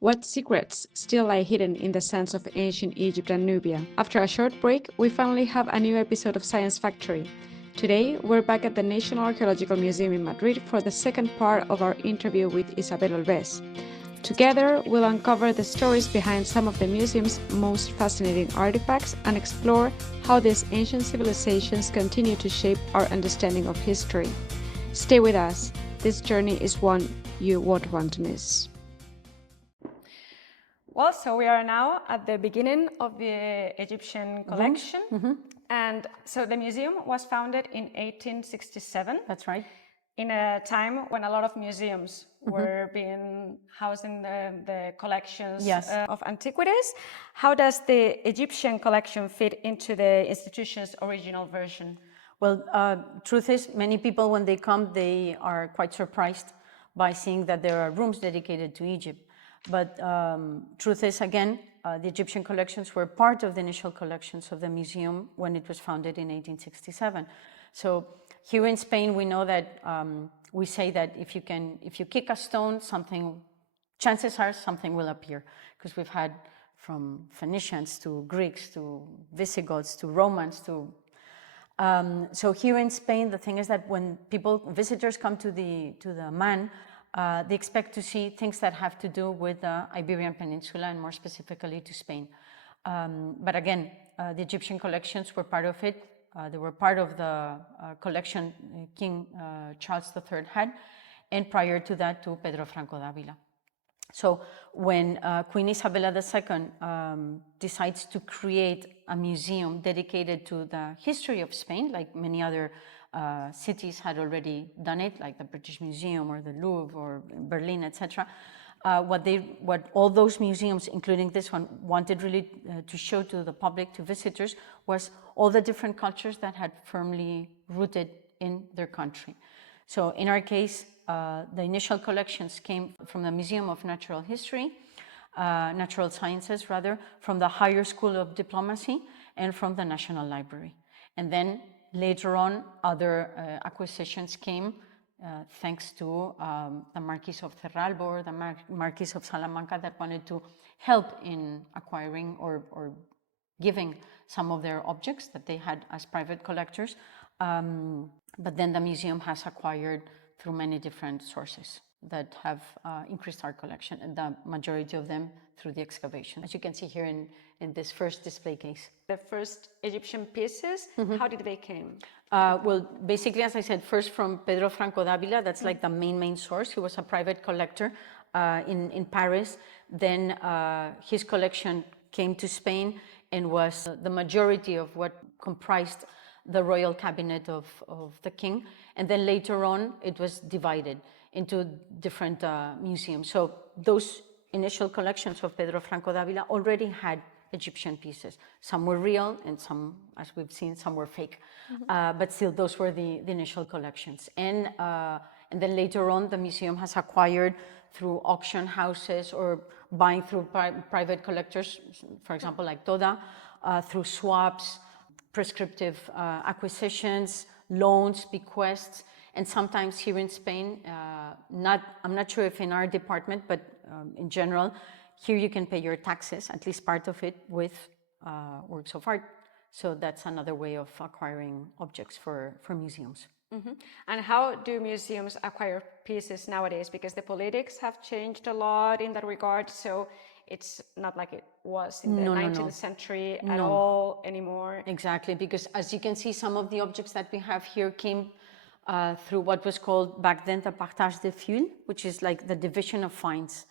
What secrets still lie hidden in the sands of ancient Egypt and Nubia? After a short break, we finally have a new episode of Science Factory. Today, we're back at the National Archaeological Museum in Madrid for the second part of our interview with Isabel Olbés. Together, we'll uncover the stories behind some of the museum's most fascinating artifacts and explore how these ancient civilizations continue to shape our understanding of history. Stay with us. This journey is one you won't want to miss. Well, so we are now at the beginning of the Egyptian collection. And so the museum was founded in 1867. That's right. In a time when a lot of museums were being housing the collections of antiquities. How does the Egyptian collection fit into the institution's original version? Well, truth is, many people, when they come, they are quite surprised by seeing that there are rooms dedicated to Egypt. But truth is, again, the Egyptian collections were part of the initial collections of the museum when it was founded in 1867. So here in Spain, we know that we say that if you kick a stone, chances are something will appear, because we've had from Phoenicians to Greeks to Visigoths to Romans to. So here in Spain, the thing is that when visitors come to the Man, they expect to see things that have to do with the Iberian Peninsula and more specifically to Spain. But again, the Egyptian collections were part of it. They were part of the collection King Charles III had, and prior to that to Pedro Franco d'Avila. So when Queen Isabella II decides to create a museum dedicated to the history of Spain, like many other cities had already done it, like the British Museum or the Louvre or Berlin, etc. What all those museums, including this one, wanted really to show to the public, to visitors, was all the different cultures that had firmly rooted in their country. So in our case, the initial collections came from the Museum of Natural History, Natural Sciences rather, from the Higher School of Diplomacy, and from the National Library. And then later on, other acquisitions came thanks to the Marquis of Cerralbo or the Marquis of Salamanca that wanted to help in acquiring or giving some of their objects that they had as private collectors. But then the museum has acquired through many different sources that have increased our collection, and the majority of them through the excavation, as you can see here in this first display case. The first Egyptian pieces, how did they came? Well, basically, as I said, first from Pedro Franco d'Avila, that's like the main source. He was a private collector in Paris. Then his collection came to Spain and was the majority of what comprised the royal cabinet of the king. And then later on, it was divided into different museums. So those initial collections of Pedro Franco d'Avila already had Egyptian pieces. Some were real and some, as we've seen, some were fake. But still, those were the initial collections. And then later on, the museum has acquired through auction houses or buying through private collectors, for example, like Toda, through swaps, prescriptive acquisitions, loans, bequests, and sometimes here in Spain, I'm not sure if in our department, but in general, here you can pay your taxes, at least part of it, with works of art. So that's another way of acquiring objects for museums. And how do museums acquire pieces nowadays? Because the politics have changed a lot in that regard, so it's not like it was in the 19th century at all anymore. Exactly, because as you can see, some of the objects that we have here came through what was called back then the partage des fouilles, which is like the division of finds.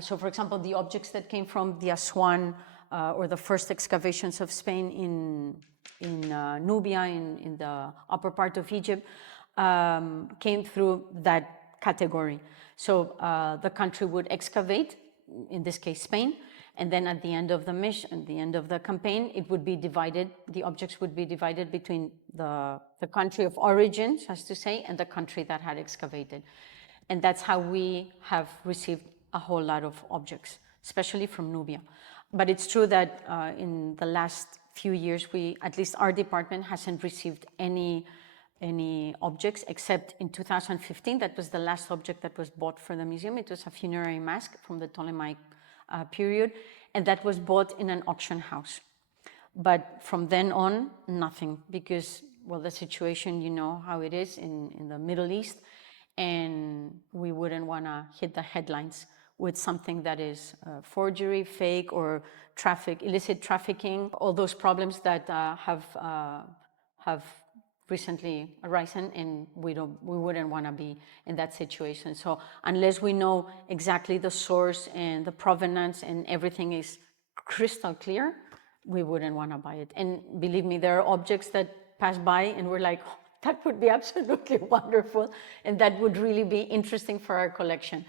So for example, the objects that came from the Aswan or the first excavations of Spain in Nubia, in the upper part of Egypt, came through that category. So the country would excavate, in this case Spain, and then at the end of the mission, at the end of the campaign, it would be divided, the objects would be divided between the country of origin, so as to say, and the country that had excavated. And that's how we have received a whole lot of objects, especially from Nubia. But it's true that in the last few years, at least our department hasn't received any objects, except in 2015. That was the last object that was bought for the museum. It was a funerary mask from the Ptolemaic period, and that was bought in an auction house. But from then on, nothing, because, well, the situation, you know how it is in the Middle East, and we wouldn't want to hit the headlines with something that is forgery, fake, or illicit trafficking, all those problems that have recently arisen, and we wouldn't want to be in that situation. So unless we know exactly the source and the provenance and everything is crystal clear, we wouldn't want to buy it. And believe me, there are objects that pass by and we're like, oh, that would be absolutely wonderful, and that would really be interesting for our collection.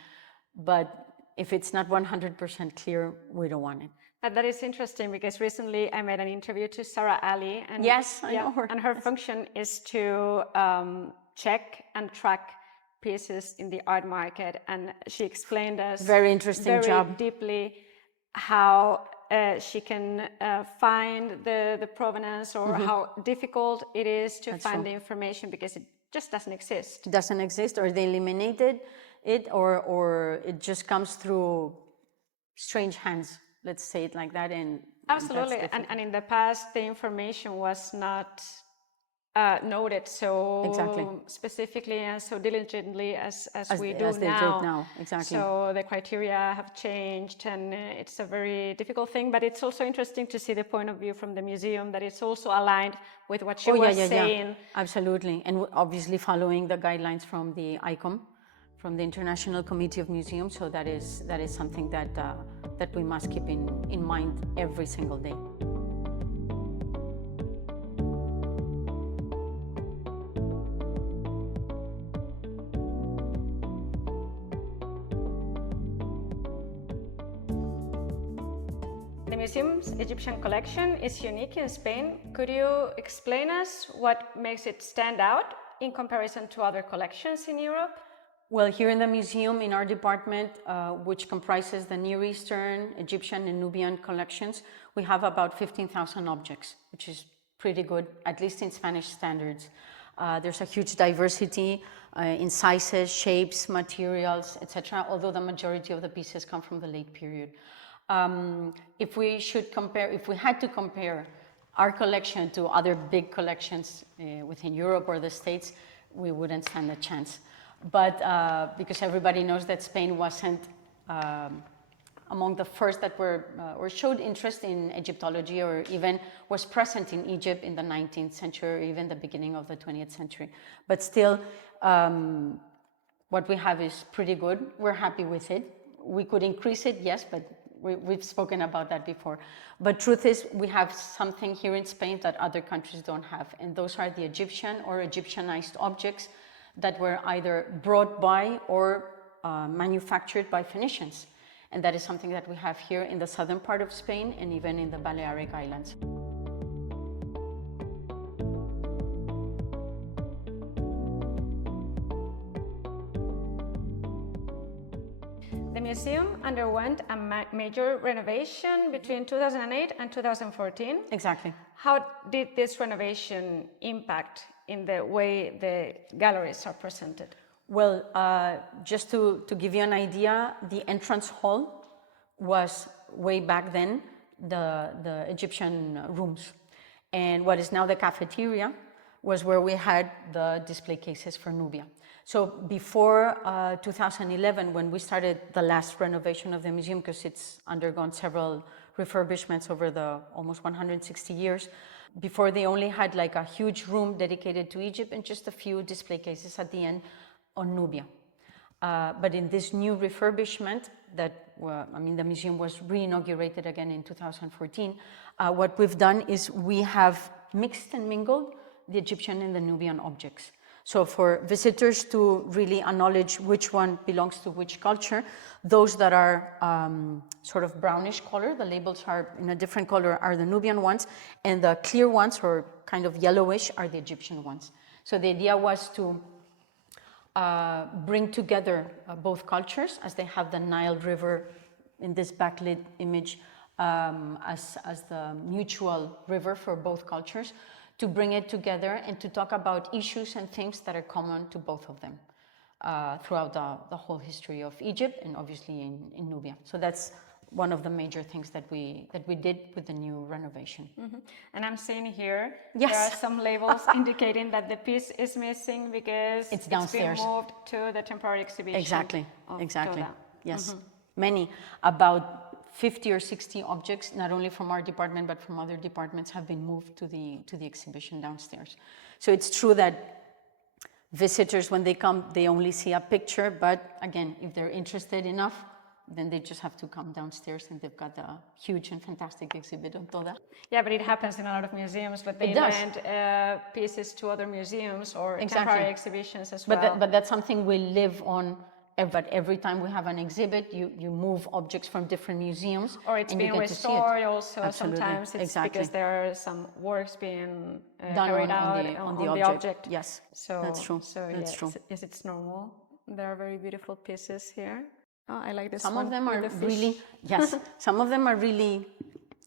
But if it's not 100% clear, we don't want it. But that is interesting, because recently I made an interview to Sarah Ali, and yes, I know her. And her function is to check and track pieces in the art market, and she explained us very interesting job, very deeply how she can find the provenance, or how difficult it is to find the information, because it just doesn't exist. It doesn't exist, or they eliminated it, or it just comes through strange hands, let's say it like that. And absolutely, and in the past the information was not noted so specifically and so diligently as we do now. Exactly. So the criteria have changed, and it's a very difficult thing, but it's also interesting to see the point of view from the museum, that it's also aligned with what she was saying. Yeah. Absolutely, and obviously following the guidelines from the ICOM, from the International Committee of Museums. So that is something that we must keep in mind every single day. The museum's Egyptian collection is unique in Spain. Could you explain us what makes it stand out in comparison to other collections in Europe? Well, here in the museum, in our department, which comprises the Near Eastern, Egyptian, and Nubian collections, we have about 15,000 objects, which is pretty good, at least in Spanish standards. There's a huge diversity in sizes, shapes, materials, etc., although the majority of the pieces come from the late period. If we had to compare our collection to other big collections within Europe or the States, we wouldn't stand a chance. But because everybody knows that Spain wasn't among the first that were or showed interest in Egyptology, or even was present in Egypt in the 19th century, or even the beginning of the 20th century. But still, what we have is pretty good. We're happy with it. We could increase it, yes, but we've spoken about that before. But truth is, we have something here in Spain that other countries don't have, and those are the Egyptian or Egyptianized objects that were either brought by or manufactured by Phoenicians. And that is something that we have here in the southern part of Spain, and even in the Balearic Islands. The museum underwent a major renovation between 2008 and 2014. Exactly. How did this renovation impact in the way the galleries are presented? Well, just to give you an idea, the entrance hall was way back then the Egyptian rooms. And what is now the cafeteria was where we had the display cases for Nubia. So before 2011, when we started the last renovation of the museum, because it's undergone several refurbishments over the almost 160 years, before they only had like a huge room dedicated to Egypt and just a few display cases at the end on Nubia. But in this new refurbishment the museum was re-inaugurated again in 2014, what we've done is we have mixed and mingled the Egyptian and the Nubian objects. So for visitors to really acknowledge which one belongs to which culture, those that are sort of brownish color, the labels are in a different color, are the Nubian ones, and the clear ones, or kind of yellowish, are the Egyptian ones. So the idea was to bring together both cultures, as they have the Nile River in this backlit image as the mutual river for both cultures, to bring it together and to talk about issues and themes that are common to both of them throughout the whole history of Egypt, and obviously in Nubia. So that's one of the major things that we did with the new renovation. And I'm seeing here, Yes. there are some labels indicating that the piece is missing because It's downstairs. been moved to the temporary exhibition. Exactly, of exactly. Toda. Yes, many, about 50 or 60 objects, not only from our department but from other departments, have been moved to the exhibition downstairs. So it's true that visitors, when they come, they only see a picture, but again, if they're interested enough, then they just have to come downstairs and they've got a huge and fantastic exhibit on Toda. Yeah, but it happens in a lot of museums, but they lend pieces to other museums or temporary exhibitions as well. But that's something we live on. But every time we have an exhibit, you move objects from different museums. Or it's being restored also. Absolutely. Sometimes it's because there are some works being done carried out on the object. Yes, so, that's true. So that's true. Yes, it's normal. There are very beautiful pieces here. Oh, I like this Some one. of them are really, some of them are really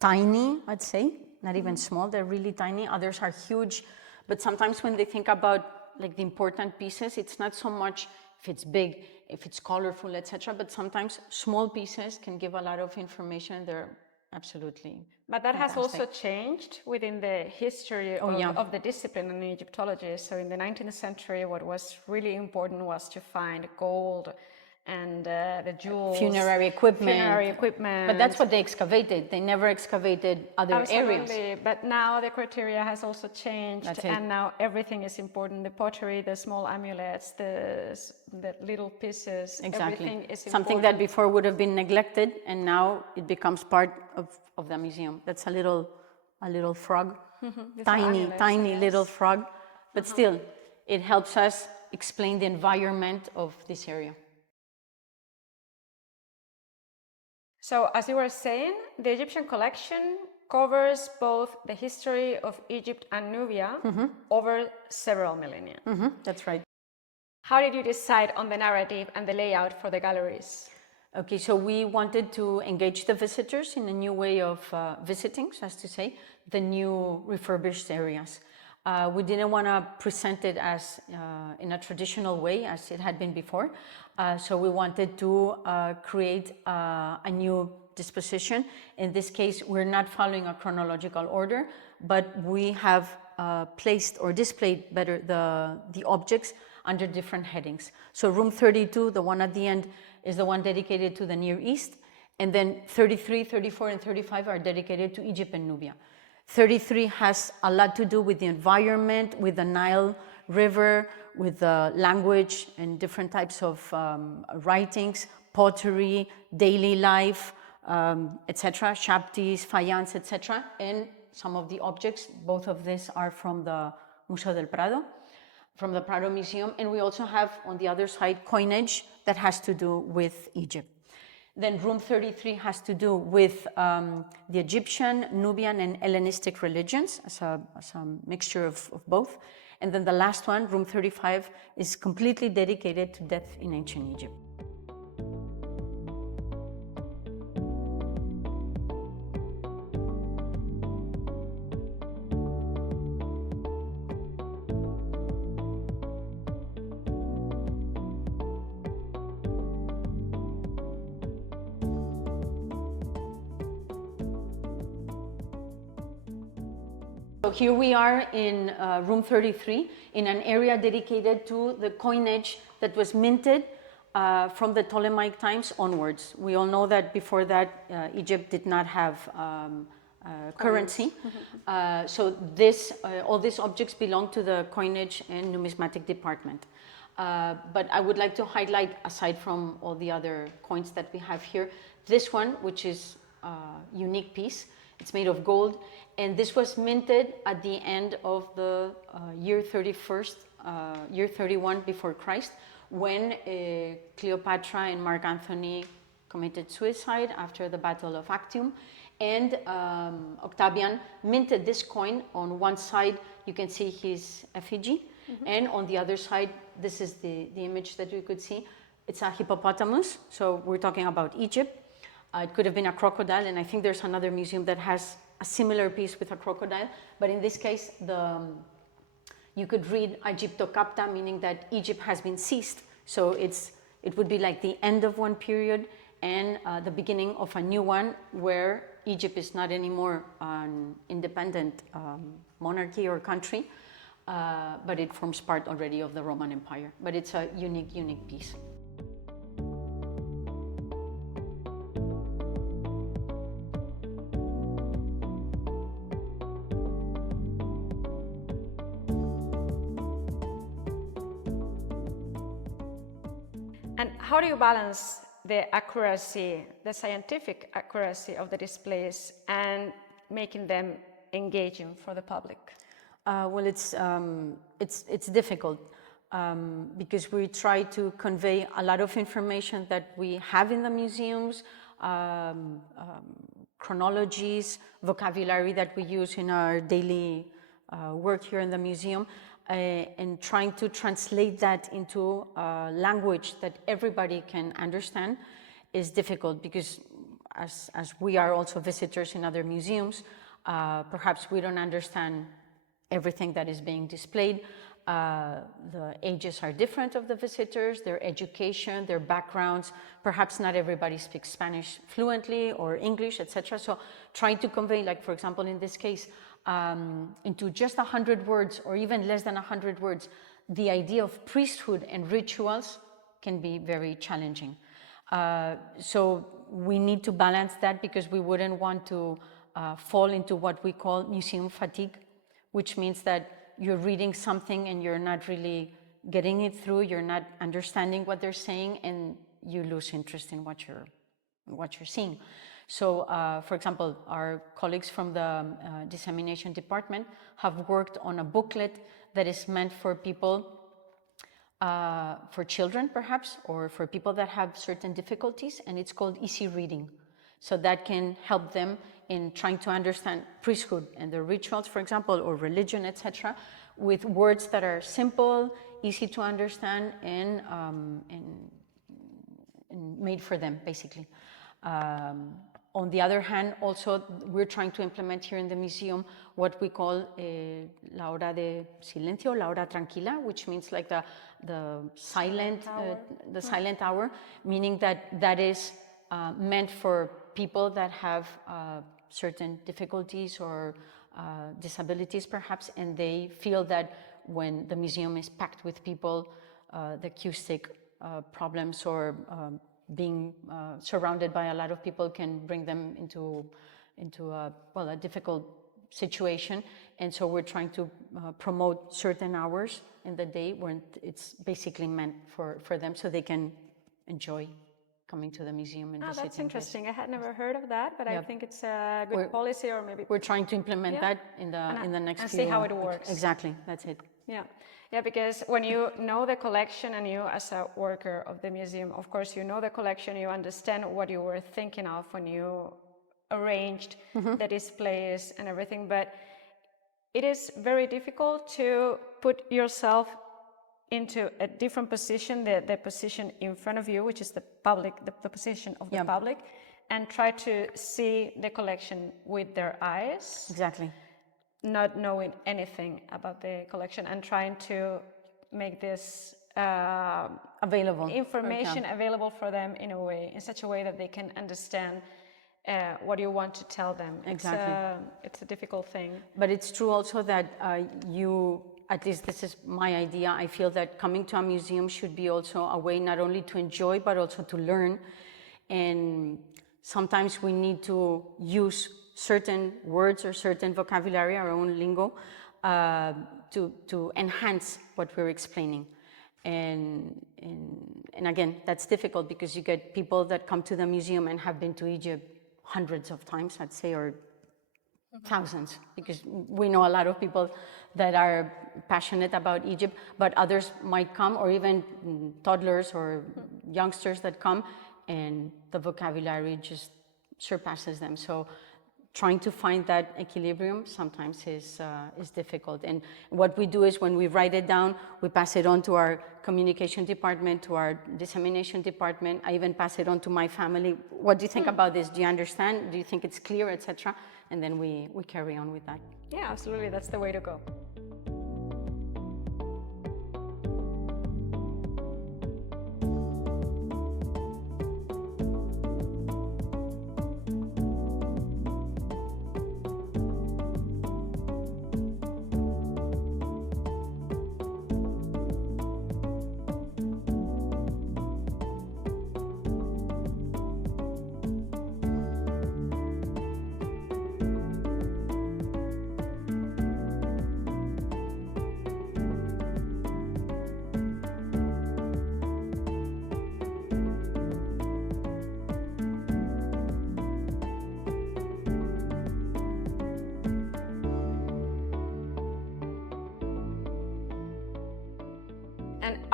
tiny, I'd say, not even small, they're really tiny. Others are huge. But sometimes when they think about like the important pieces, it's not so much if it's big, if it's colorful, etc. But sometimes small pieces can give a lot of information. They're absolutely But that fantastic. has also changed within the history of the discipline in Egyptology. So in the 19th century, what was really important was to find gold and the jewels. Funerary equipment. But that's what they excavated. They never excavated other areas. But now the criteria has also changed, and now everything is important. The pottery, the small amulets, the little pieces, everything is important. Something that before would have been neglected, and now it becomes part of the museum. That's a little frog, tiny little frog, but still, it helps us explain the environment of this area. So, as you were saying, the Egyptian collection covers both the history of Egypt and Nubia over several millennia. That's right. How did you decide on the narrative and the layout for the galleries? Okay, so we wanted to engage the visitors in a new way of visiting, so as to say, the new refurbished areas. We didn't want to present it as in a traditional way as it had been before. So we wanted to create a new disposition. In this case, we're not following a chronological order, but we have placed or displayed better the objects under different headings. So room 32, the one at the end, is the one dedicated to the Near East. And then 33, 34, and 35 are dedicated to Egypt and Nubia. 33 has a lot to do with the environment, with the Nile River, with the language and different types of writings, pottery, daily life, etc., shabtis, faience, etc. And some of the objects, both of these are from the Museo del Prado, from the Prado Museum. And we also have on the other side coinage that has to do with Egypt. Then room 33 has to do with the Egyptian, Nubian, and Hellenistic religions as a mixture of both. And then the last one, room 35, is completely dedicated to death in ancient Egypt. So here we are in room 33 in an area dedicated to the coinage that was minted from the Ptolemaic times onwards. We all know that before that Egypt did not have currency. So all these objects belong to the coinage and numismatic department. But I would like to highlight, aside from all the other coins that we have here, this one, which is a unique piece. It's made of gold, and this was minted at the end of the year 31 before Christ, when Cleopatra and Mark Antony committed suicide after the Battle of Actium, and Octavian minted this coin. On one side, you can see his effigy, and on the other side, this is the image that you could see. It's a hippopotamus, so we're talking about Egypt. It could have been a crocodile, and I think there's another museum that has a similar piece with a crocodile. But in this case, you could read Egypto capta, meaning that Egypt has been seized. So it would be like the end of one period and the beginning of a new one where Egypt is not anymore an independent monarchy or country, but it forms part already of the Roman Empire. But it's a unique piece. And how do you balance the accuracy, the scientific accuracy of the displays and making them engaging for the public? Well, it's difficult because we try to convey a lot of information that we have in the museums, chronologies, vocabulary that we use in our daily work here in the museum, and trying to translate that into a language that everybody can understand is difficult because as we are also visitors in other museums, perhaps we don't understand everything that is being displayed. The ages are different of the visitors, their education, their backgrounds. Perhaps not everybody speaks Spanish fluently or English, etc. So trying to convey, like for example in this case, into just 100 words or even less than 100 words, the idea of priesthood and rituals can be very challenging. So we need to balance that because we wouldn't want to fall into what we call museum fatigue, which means that you're reading something and you're not really getting it through, you're not understanding what they're saying, and you lose interest in what you're seeing. So, for example, our colleagues from the dissemination department have worked on a booklet that is meant for people, for children perhaps, or for people that have certain difficulties, and it's called Easy Reading. So that can help them in trying to understand priesthood and the rituals, for example, or religion, etc., with words that are simple, easy to understand, and made for them, basically. On the other hand, also, we're trying to implement here in the museum what we call la hora de silencio, la hora tranquila, which means like the silent hour, meaning that is meant for people that have certain difficulties or disabilities perhaps, and they feel that when the museum is packed with people, the acoustic problems or being surrounded by a lot of people can bring them into a difficult situation. And so we're trying to promote certain hours in the day when it's basically meant for them so they can enjoy coming to the museum and visiting. That's interesting. I had never heard of that, but I think it's a good policy, or maybe we're trying to implement that in the next and few. See how it works. Exactly, that's it. Yeah, because when you know the collection and you as a worker of the museum, of course you know the collection, you understand what you were thinking of when you arranged the displays and everything, but it is very difficult to put yourself into a different position, the position in front of you, which is the public, the position of the public, and try to see the collection with their eyes. Exactly. Not knowing anything about the collection and trying to make this available information available for them in such a way that they can understand what you want to tell them. Exactly. It's a difficult thing. But it's true also that at least this is my idea, I feel that coming to a museum should be also a way not only to enjoy but also to learn. And sometimes we need to use certain words or certain vocabulary, our own lingo, to enhance what we're explaining. And again, that's difficult because you get people that come to the museum and have been to Egypt hundreds of times, I'd say, or thousands, because we know a lot of people that are passionate about Egypt, but others might come, or even toddlers or youngsters that come, and the vocabulary just surpasses them. So trying to find that equilibrium sometimes is difficult. And what we do is when we write it down, we pass it on to our communication department, to our dissemination department. I even pass it on to my family. What do you think about this? Do you understand? Do you think it's clear, etc.? And then we carry on with that. Yeah, absolutely. That's the way to go.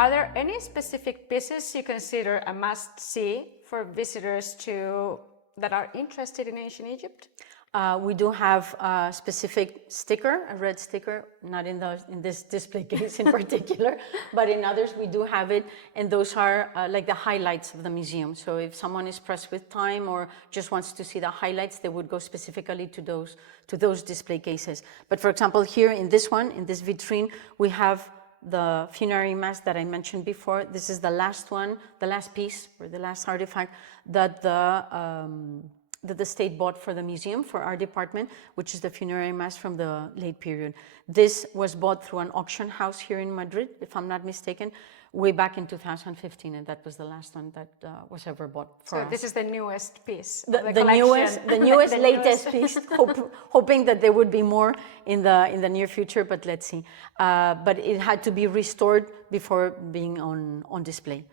Are there any specific pieces you consider a must-see for visitors that are interested in ancient Egypt? We do have a specific sticker, a red sticker, not in this display case in particular, but in others we do have it, and those are like the highlights of the museum. So if someone is pressed with time or just wants to see the highlights, they would go specifically to those display cases. But for example, here in this one, in this vitrine, we have the funerary mask that I mentioned before. This is the last one, the last piece or the last artifact that the state bought for the museum, for our department, which is the funerary mask from the late period. This was bought through an auction house here in Madrid, if I'm not mistaken, way back in 2015, and that was the last one that was ever bought for us. So this is the newest piece the newest, latest piece, hoping that there would be more in the near future, but let's see. But it had to be restored before being on display.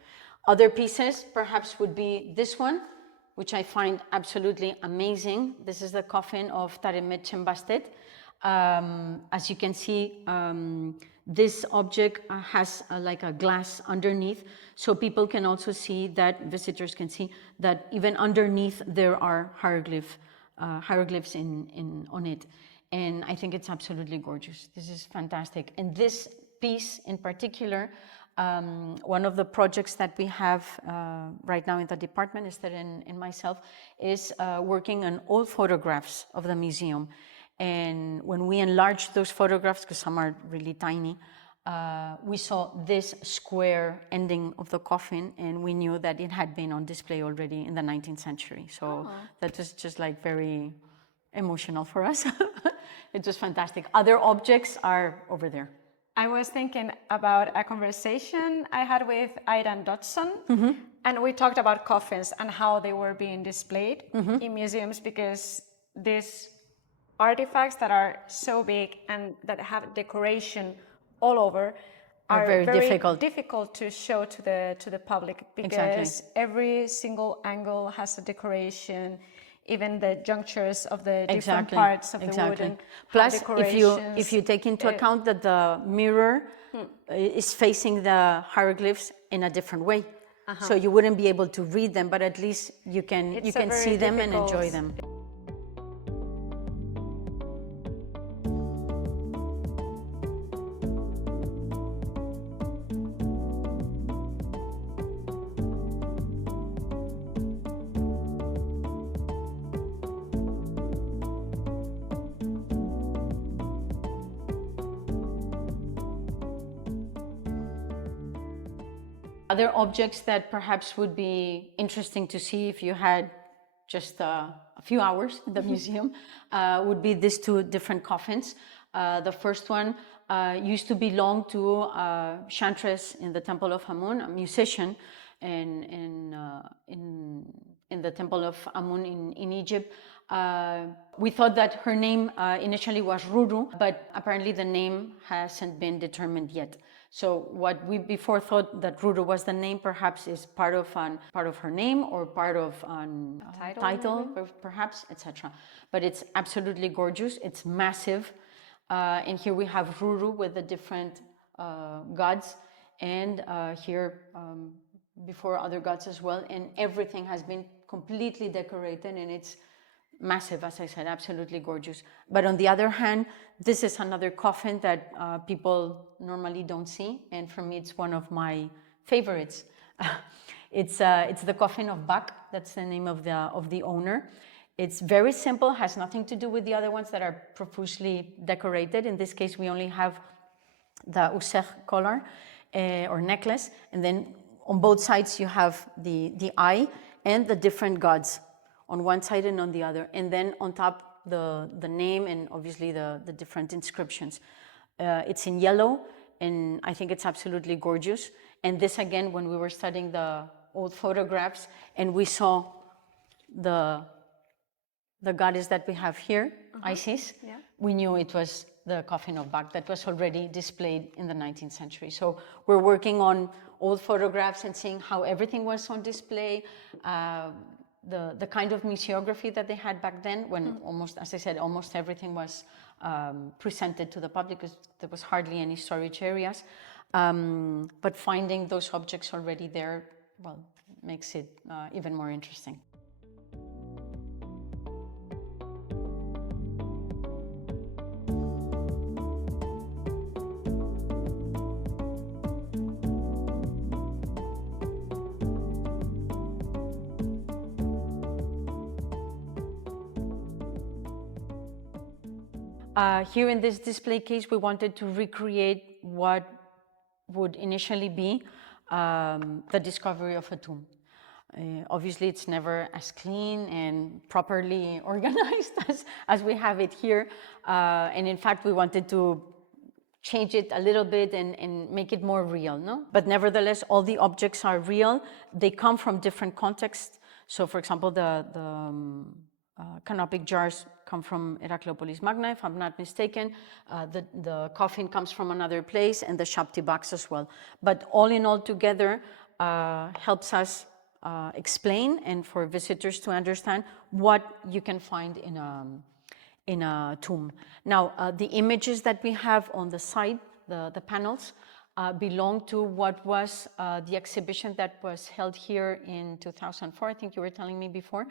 Other pieces perhaps would be this one, which I find absolutely amazing. This is the coffin of Taremet Chembastet. As you can see, this object has like a glass underneath, so people can also see that, visitors can see that even underneath there are hieroglyphs on it. And I think it's absolutely gorgeous. This is fantastic. And this piece in particular, one of the projects that we have right now in the department, Esther and myself, is working on old photographs of the museum. And when we enlarged those photographs, because some are really tiny, we saw this square ending of the coffin, and we knew that it had been on display already in the 19th century. So that was just like very emotional for us. It was fantastic. Other objects are over there. I was thinking about a conversation I had with Aidan Dodson, and we talked about coffins and how they were being displayed in museums, because these artifacts that are so big and that have decoration all over are very difficult to show to the public, because every single angle has a decoration. Even the junctures of the different parts of the wood. And plus, if you take into account that the mirror is facing the hieroglyphs in a different way, so you wouldn't be able to read them, but at least you can see them and enjoy them. Other objects that perhaps would be interesting to see if you had just a few hours in the museum would be these two different coffins. The first one used to belong to a chantress in the Temple of Amun, a musician in the Temple of Amun in Egypt. We thought that her name initially was Ruru, but apparently the name hasn't been determined yet. So what we before thought that Ruru was the name, perhaps is part of her name or part of a title perhaps, etc. But it's absolutely gorgeous. It's massive, and here we have Ruru with the different gods, and here before other gods as well, and everything has been completely decorated, and it's massive, as I said, absolutely gorgeous. But on the other hand, this is another coffin that people normally don't see, and for me it's one of my favorites. It's the coffin of Bak. That's the name of the owner. It's very simple, has nothing to do with the other ones that are profusely decorated. In this case, we only have the usech collar or necklace, and then on both sides you have the eye and the different gods on one side and on the other, and then on top the name and obviously the different inscriptions. It's in yellow, and I think it's absolutely gorgeous. And this again, when we were studying the old photographs and we saw the goddess that we have here, Isis, we knew it was the coffin of Bak that was already displayed in the 19th century. So we're working on old photographs and seeing how everything was on display, the kind of museography that they had back then, when almost, as I said, almost everything was presented to the public, because there was hardly any storage areas. But finding those objects already there, well, makes it even more interesting. Here in this display case, we wanted to recreate what would initially be the discovery of a tomb. Obviously, it's never as clean and properly organized as we have it here. And in fact, we wanted to change it a little bit and make it more real, no? But nevertheless, all the objects are real. They come from different contexts. So, for example, the canopic jars come from Heracleopolis Magna, if I'm not mistaken. The coffin comes from another place, and the Shabti box as well. But all in all together helps us explain and for visitors to understand what you can find in a tomb. Now, the images that we have on the side, the panels, belong to what was the exhibition that was held here in 2004, I think you were telling me before,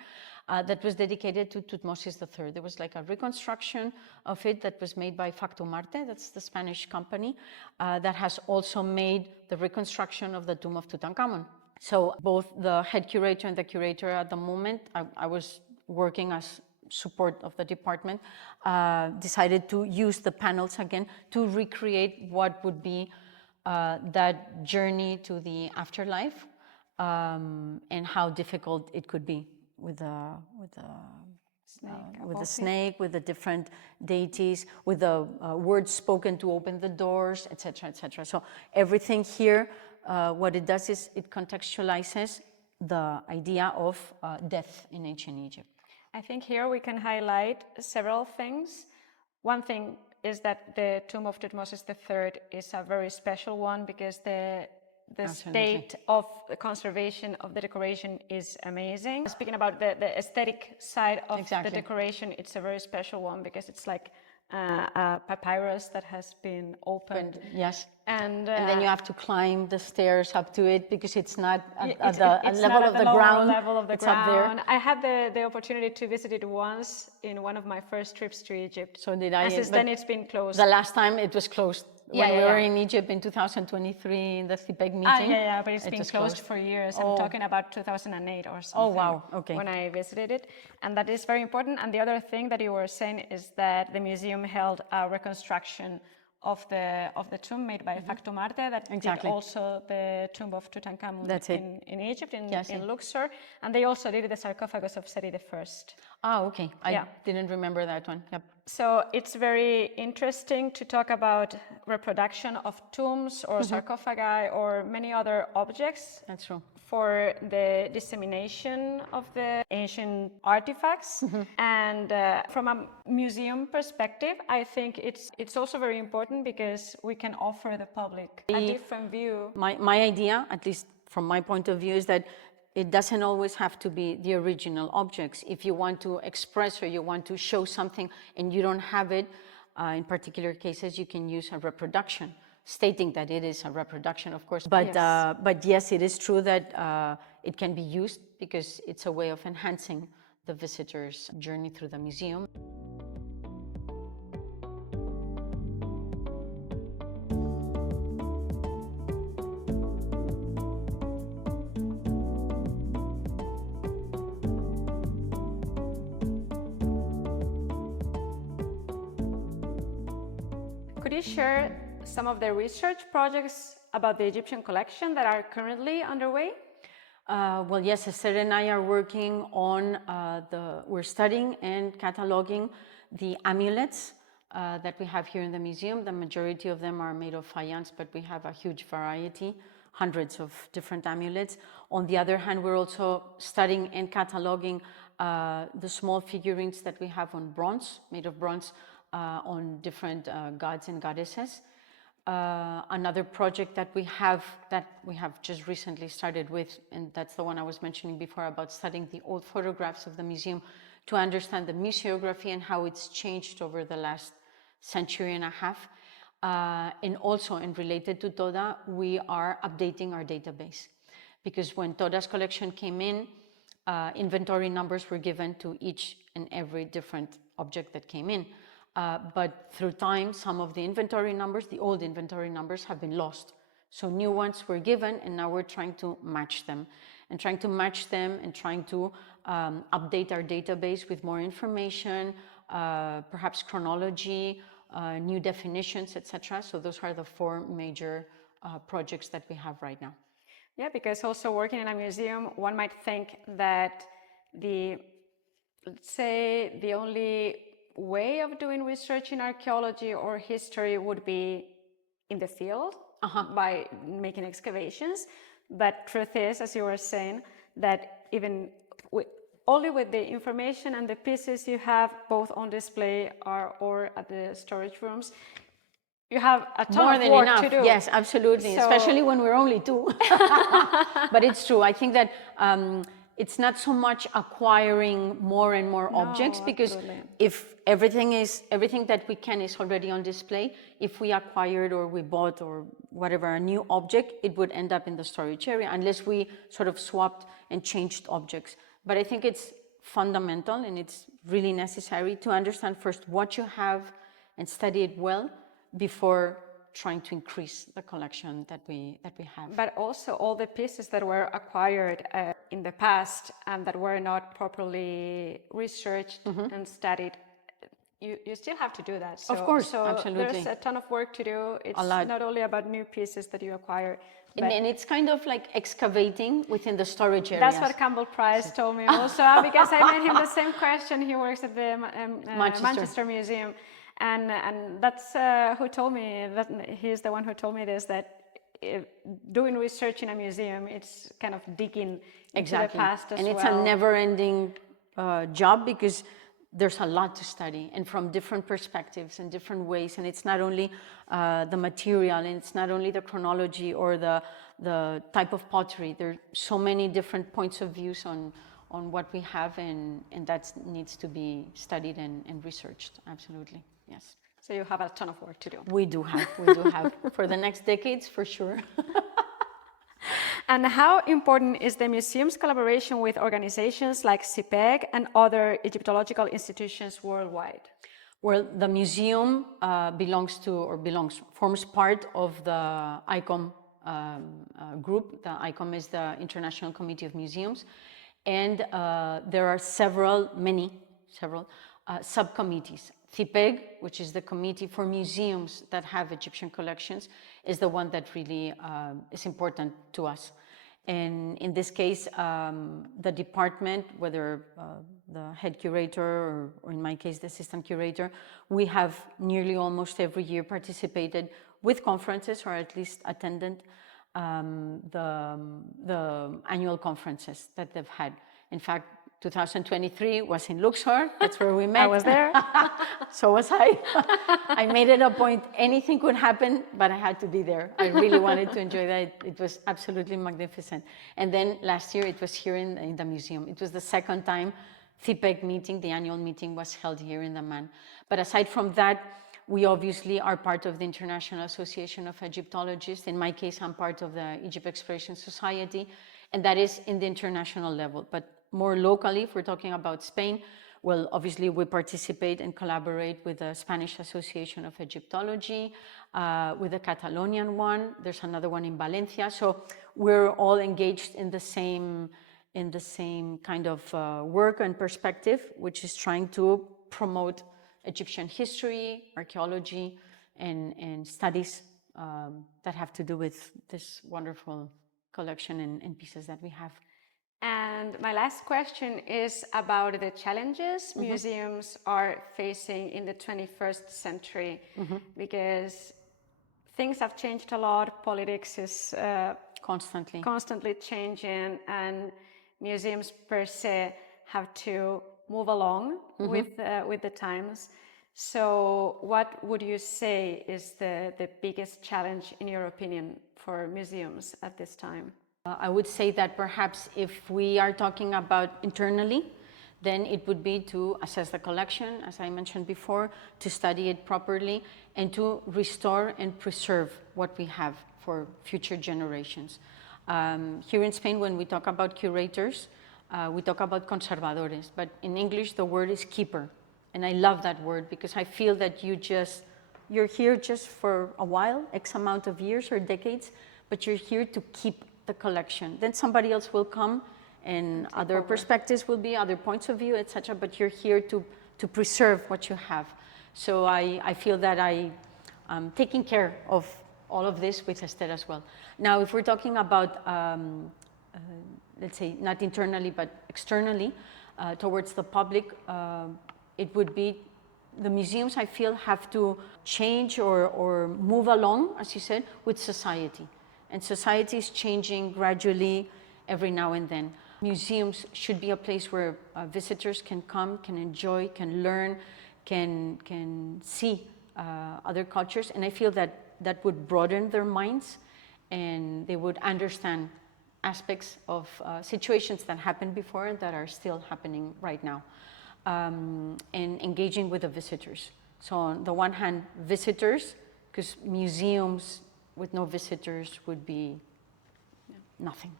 that was dedicated to Thutmose III. There was like a reconstruction of it that was made by Factum Arte, that's the Spanish company, that has also made the reconstruction of the Tomb of Tutankhamun. So both the head curator and the curator at the moment, I was working as support of the department, decided to use the panels again to recreate what would be that journey to the afterlife, and how difficult it could be with the snake, with the different deities, with the words spoken to open the doors, etc., etc. So everything here, what it does is it contextualizes the idea of death in ancient Egypt. I think here we can highlight several things. One thing is that the Tomb of Thutmose III is a very special one because the state of the conservation of the decoration is amazing. Speaking about the aesthetic side of the decoration, it's a very special one because it's like a papyrus that has been opened. Yes. And then you have to climb the stairs up to it because it's not at the level of the ground. It's up there. I had the opportunity to visit it once in one of my first trips to Egypt. So did I. And since then it's been closed. The last time it was closed. When we were in Egypt in 2023 in the CPEG meeting. But it's been closed for years. I'm talking about 2008 or something. Oh, wow, okay. When I visited it. And that is very important. And the other thing that you were saying is that the museum held a reconstruction of the tomb made by Factum Arte that did also the Tomb of Tutankhamun in Egypt, in Luxor. And they also did the sarcophagus of Seti I. Ah, okay. I didn't remember that one. Yep. So it's very interesting to talk about reproduction of tombs or sarcophagi or many other objects. That's true. For the dissemination of the ancient artifacts. And from a museum perspective, I think it's also very important because we can offer the public a different view. My idea, at least from my point of view, is that it doesn't always have to be the original objects. If you want to express or you want to show something and you don't have it, in particular cases, you can use a reproduction, stating that it is a reproduction, of course. But yes, it is true that it can be used because it's a way of enhancing the visitor's journey through the museum. Could you share some of the research projects about the Egyptian collection that are currently underway? Well, yes, Esther and I are working on we're studying and cataloging the amulets that we have here in the museum. The majority of them are made of faience, but we have a huge variety, hundreds of different amulets. On the other hand, we're also studying and cataloging the small figurines that we have on bronze, made of bronze, on different gods and goddesses. Another project that we have just recently started with, and that's the one I was mentioning before about studying the old photographs of the museum to understand the museography and how it's changed over the last century and a half, And also, and related to Toda, we are updating our database. Because when Toda's collection came in, inventory numbers were given to each and every different object that came in. But through time, some of the inventory numbers, the old inventory numbers, have been lost. So new ones were given, and now we're trying to match them. And trying to match them and trying to update our database with more information, perhaps chronology, new definitions, etc. So those are the 4 major projects that we have right now. Yeah, because also working in a museum, one might think that let's say the only way of doing research in archaeology or history would be in the field by making excavations. But truth is, as you were saying, that even only with the information and the pieces you have both on display or at the storage rooms, you have a ton of work to do. Yes, absolutely, so, especially when we're only 2. But it's true. I think that it's not so much acquiring more and more objects, because if everything that we can is already on display, if we acquired or we bought or whatever a new object, it would end up in the storage area unless we sort of swapped and changed objects. But I think it's fundamental and it's really necessary to understand first what you have and study it well before trying to increase the collection that we have. But also all the pieces that were acquired in the past and that were not properly researched and studied, you still have to do that. So, of course, absolutely. There's a ton of work to do. It's not only about new pieces that you acquire. And it's kind of like excavating within the storage areas. That's what Campbell Price told me also, because I made him the same question. He works at the Manchester Museum. And that's who told me, that he's the one who told me this, that doing research in a museum, it's kind of digging into the past as well. And it's a never-ending job, because there's a lot to study, and from different perspectives and different ways. And it's not only the material, and it's not only the chronology or the type of pottery. There are so many different points of views on what we have, and that needs to be studied and researched, absolutely. Yes. So you have a ton of work to do. We do have for the next decades, for sure. And how important is the museum's collaboration with organizations like CIPEG and other Egyptological institutions worldwide? Well, the museum forms part of the ICOM group. The ICOM is the International Committee of Museums, and there are many subcommittees. CIPEG, which is the Committee for Museums that have Egyptian collections, is the one that really is important to us. And in this case, the department, whether the head curator or in my case, the assistant curator, we have nearly almost every year participated with conferences, or at least attended the annual conferences that they've had. In fact, 2023 was in Luxor. That's where we met. I was there. So was I. I made it a point. Anything could happen, but I had to be there. I really wanted to enjoy that. It was absolutely magnificent. And then last year, it was here in the museum. It was the second time CIPEG meeting, the annual meeting, was held here in the MAN. But aside from that, we obviously are part of the International Association of Egyptologists. In my case, I'm part of the Egypt Exploration Society, and that is in the international level. But more locally, if we're talking about Spain, well, obviously we participate and collaborate with the Spanish Association of Egyptology, with the Catalonian one. There's another one in Valencia. So we're all engaged in the same kind of work and perspective, which is trying to promote Egyptian history, archaeology, and studies that have to do with this wonderful collection and pieces that we have. And my last question is about the challenges museums are facing in the 21st century, because things have changed a lot. Politics is constantly changing, and museums per se have to move along with the times. So what would you say is the biggest challenge, in your opinion, for museums at this time? I would say that perhaps if we are talking about internally, Then it would be to assess the collection, as I mentioned before, to study it properly, and to restore and preserve what we have for future generations. Here in Spain, when we talk about curators, we talk about conservadores, but in English the word is keeper. And I love that word because I feel that you're here just for a while, X amount of years or decades, but you're here to keep the collection. Then somebody else will come and other perspectives will be, other points of view, etc. But you're here to preserve what you have. So I feel that I'm taking care of all of this with Esther as well. Now, if we're talking about, let's say, not internally, but externally, towards the public, it would be the museums, I feel, have to change or move along, as you said, with society. And society is changing gradually every now and then. Museums should be a place where visitors can come, can enjoy, can learn, can see other cultures. And I feel that that would broaden their minds and they would understand aspects of situations that happened before and that are still happening right now. And engaging with the visitors. So on the one hand, visitors, because museums with no visitors would be nothing,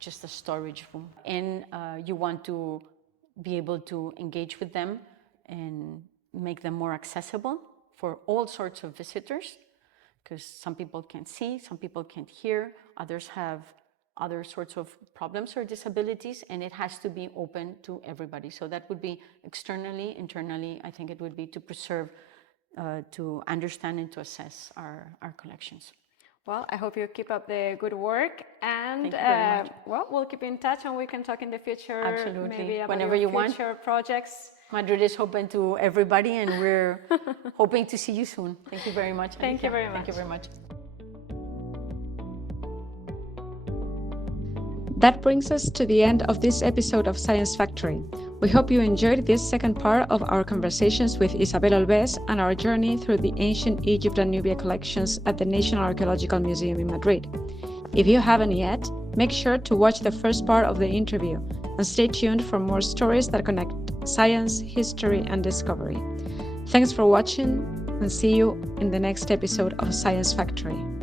just a storage room. And you want to be able to engage with them and make them more accessible for all sorts of visitors, because some people can't see, some people can't hear, others have other sorts of problems or disabilities, and it has to be open to everybody. So that would be externally. Internally, I think it would be to preserve, to understand and to assess our collections. Well, I hope you keep up the good work, and Thank you very much. well, we'll keep in touch and we can talk in the future. Absolutely. Maybe about Whenever your you want. future projects. Madrid is open to everybody, and we're hoping to see you soon. Thank you very much. Thank you very much. Thank you very much. That brings us to the end of this episode of Science Factory. We hope you enjoyed this second part of our conversations with Isabel Olbés and our journey through the ancient Egypt and Nubia collections at the National Archaeological Museum in Madrid. If you haven't yet, make sure to watch the first part of the interview and stay tuned for more stories that connect science, history, and discovery. Thanks for watching, and see you in the next episode of Science Factory.